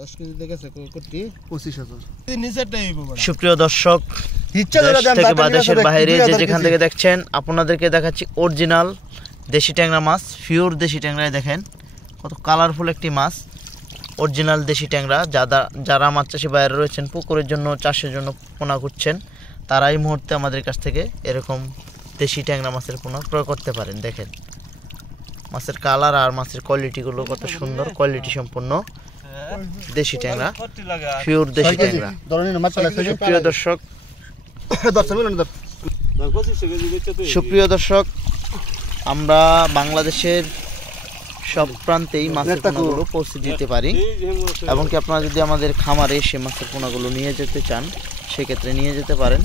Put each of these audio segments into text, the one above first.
10 KG থেকে কোটি 25,000। সুপ্রিয় দর্শক, বাংলাদেশের বাইরে যেখান থেকে দেখছেন, আপনাদেরকে দেখাচ্ছি অরিজিনাল দেশি ট্যাংরা মাছ, পিওর দেশি ট্যাংরায়। দেখেন কত কালারফুল একটি মাছ, অরিজিনাল দেশি ট্যাংরা। যারা মাছ চাষি বাইরে রয়েছেন, পুকুরের জন্য, চাষের জন্য পোনা করছেন, তারা এই মুহূর্তে আমাদের কাছ থেকে এরকম দেশি ট্যাংরা মাছের পোনা ক্রয় করতে পারেন। দেখেন মাছের কালার আর মাছের কোয়ালিটিগুলো কত সুন্দর, কোয়ালিটি সম্পন্ন দেশি ট্যাংরা, পিওর দেশি ট্যাংরা। সুপ্রিয় দর্শক, আমরা বাংলাদেশের সব প্রান্তেই মাছের পোনাগুলো পৌঁছে দিতে পারি, এমনকি আপনারা যদি আমাদের খামারে এসে মাছের পোনাগুলো নিয়ে যেতে চান, সেক্ষেত্রে নিয়ে যেতে পারেন।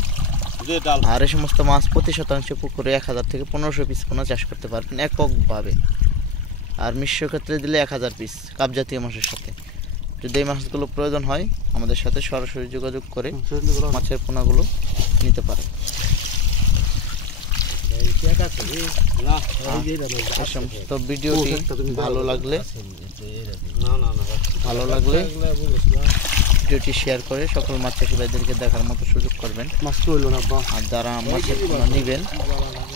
আর এই সমস্ত মাছ প্রতি শতাংশ পুকুরে 1000 থেকে 1500 পিস পোনা চাষ করতে পারবেন এককভাবে। আর মিশ্র ক্ষেত্রে দিলে 1000 পিস কাপ জাতীয় মাছের সাথে। যদি এই মাছগুলো প্রয়োজন হয়, আমাদের সাথে সরাসরি যোগাযোগ করে মাছের পোনাগুলো নিতে পারেন। তো ভিডিওটি ভালো লাগলে ভিডিওটি শেয়ার করে সকল মাছ চাষি ভাইদেরকে দেখার মতো সুযোগ করবেন। আর যারা মাছের পোনা নেবেন,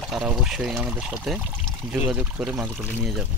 তারা অবশ্যই আমাদের সাথে যোগাযোগ করে মাছগুলো নিয়ে যাবেন।